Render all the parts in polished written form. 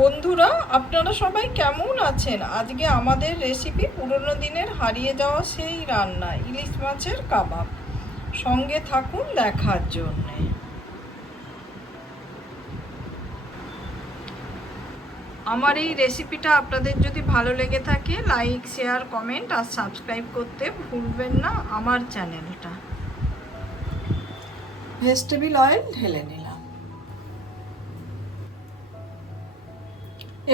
বন্ধুরা, আপনারা সবাই কেমন আছেন? আজকে আমাদের রেসিপি পুরনো দিনের হারিয়ে যাওয়া সেই রান্না ইলিশ মাছের কাবাব। সঙ্গে থাকুন দেখার জন্যে। আমার এই রেসিপিটা আপনাদের যদি ভালো লেগে থাকে, লাইক, শেয়ার, কমেন্ট আর সাবস্ক্রাইব করতে ভুলবেন না আমার চ্যানেলটা। ভেজিটেবল অয়েল ঢেলে নিলাম।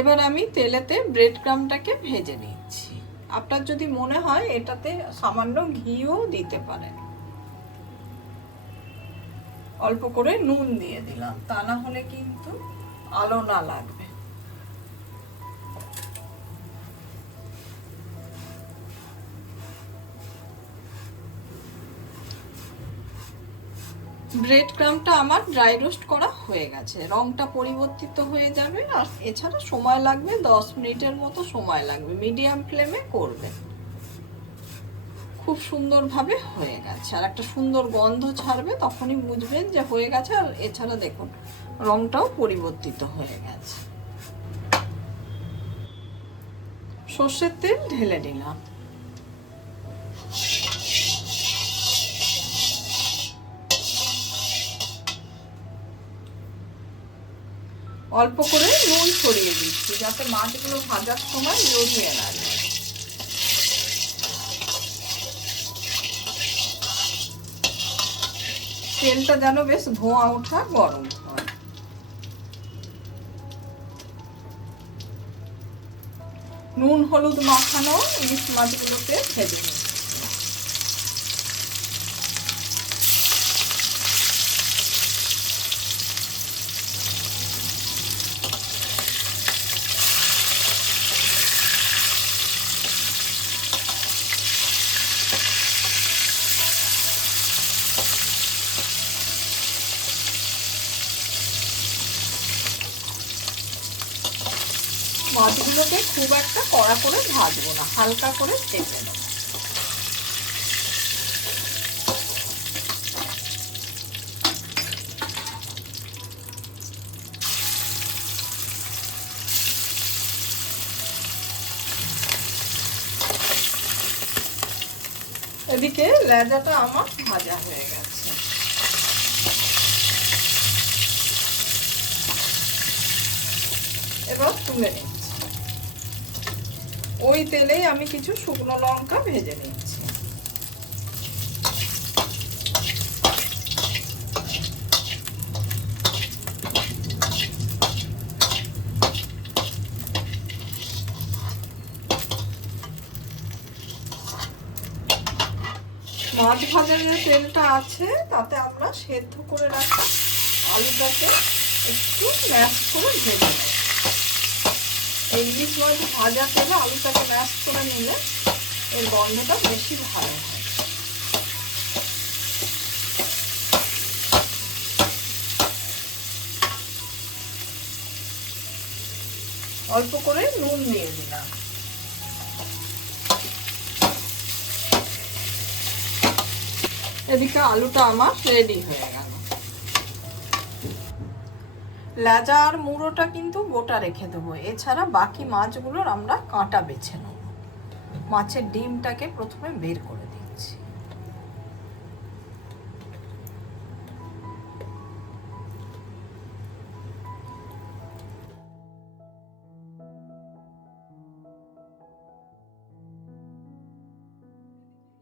এবার আমি তেলেতে ব্রেড ক্রাম্বটাকে ভেজে নিচ্ছি। আপনার যদি মনে হয় এটাতে সামান্য ঘিও দিতে পারেন। অল্প করে নুন দিয়ে দিলাম, তা না হলে কিন্তু আলো না লাগবে। ব্রেড ক্রাম্বটা আমার ড্রাই রোস্ট করা হয়ে গেছে, রংটা পরিবর্তিত হয়ে যাবে। আর এছাড়া সময় লাগবে 10 মিনিটের মতো সময় লাগবে, মিডিয়াম ফ্লেমে করবেন। খুব সুন্দরভাবে হয়ে গেছে, আর একটা সুন্দর গন্ধ ছাড়বে, তখনই বুঝবেন যে হয়ে গেছে। আর এছাড়া দেখুন রংটাও পরিবর্তিত হয়ে গেছে। সর্ষের তেল ঢেলে নিলাম। অল্প করে নুন ছড়িয়ে দিচ্ছি, যাতে মাছগুলো ভাজার সময় জড়িয়ে না যায়। তেলটা যেন বেশ ধোঁয়া ওঠা গরম হয়। নুন হলুদ মাখানো ইলিশ মাছগুলোকে ভেজে নিই। মাছগুলোকে খুব একটা কড়া করে ভাজবো না, হালকা করে ভেজে নেব। এদিকে লেজাটা আমার ভাজা হয়ে গেছে। এবার তুলে নিচ্ছি। ওই তেলেই আমি কিছু শুকনো লঙ্কা ভেজে নিচ্ছি। মাছ ভাজার যে তেলটা আছে, তাতে আমরা সেদ্ধ করে রাখা আলুটাকে একটু ম্যাশ করে ভেজে নেব। এই ইলিশ মাছ ভাজা তেলে আলুটাকে ম্যাশ করে নিলে এর গন্ধটা বেশি ভালো হয়। অল্প করে নুন দিয়ে দিলাম। এদিকে আলুটা আমার রেডি হয়ে গেল। লেজা আর মুড়োটা কিন্তু গোটা রেখে দেবো, এছাড়া বাকি মাছগুলোর আমরা কাঁটা বেছে নেব। মাছের ডিমটাকে প্রথমে বের করে দিচ্ছি।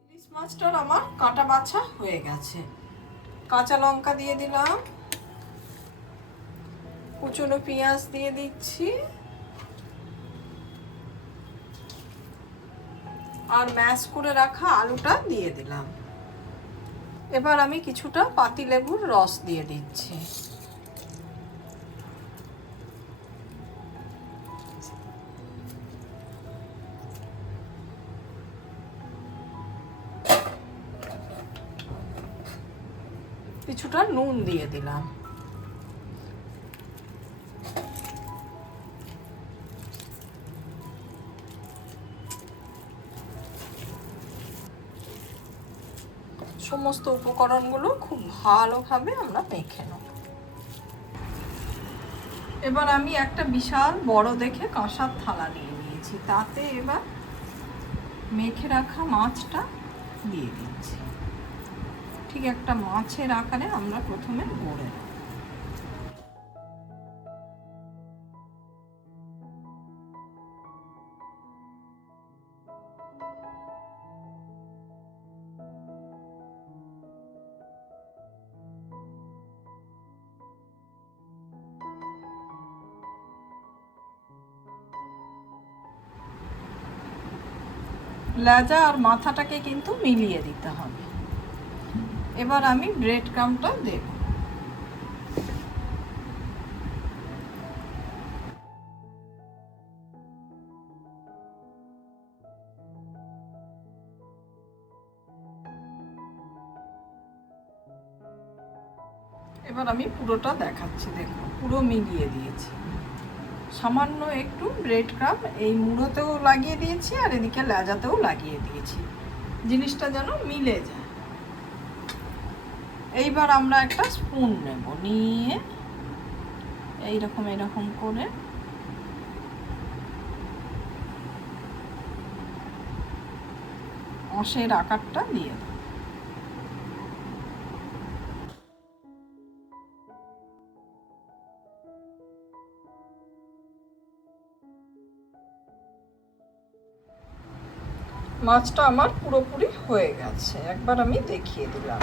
ইলিশ মাছটার আমার কাঁটা বাছা হয়ে গেছে। কাঁচা লঙ্কা দিয়ে দিলাম, কুচনো পেঁয়াজ দিয়ে দিচ্ছি, আর ম্যাশ করে রাখা আলুটা দিয়ে দিলাম। এবার আমি কিছুটা পাতিলেবুর রস দিয়ে দিচ্ছি। কিছুটা নুন দিয়ে দিলাম। সমস্ত উপকরণগুলো খুব ভালোভাবে আমরা মেখে নেব। এবার আমি একটা বিশাল বড় দেখে কাঁসার থালা নিয়ে নিয়েছি, তাতে এবার মেখে রাখা মাছটা দিয়ে দিচ্ছি। ঠিক একটা মাছের আকারে আমরা প্রথমে গড়ে নেব। লেজা আর মাথাটাকে কিন্তু মিলিয়ে দিতে হবে। এবার আমি ব্রেড ক্রাম্বটা দেব। এবার আমি পুরোটা দেখাচ্ছি, দেখো পুরো মিলিয়ে দিয়েছি। সামান্য একটু ব্রেড ক্রাম্ব এই মুড়োতেও লাগিয়ে দিয়েছি আর এদিকে লেজাতেও লাগিয়ে দিয়েছি, জিনিসটা যেন মিলে যায়। এইবার আমরা একটা স্পুন নেব, নিয়ে এইরকম করে অঁশের আকারটা দিয়ে দেব। মাছটা আমার পুরোপুরি হয়ে গেছে, একবার আমি দেখিয়ে দিলাম।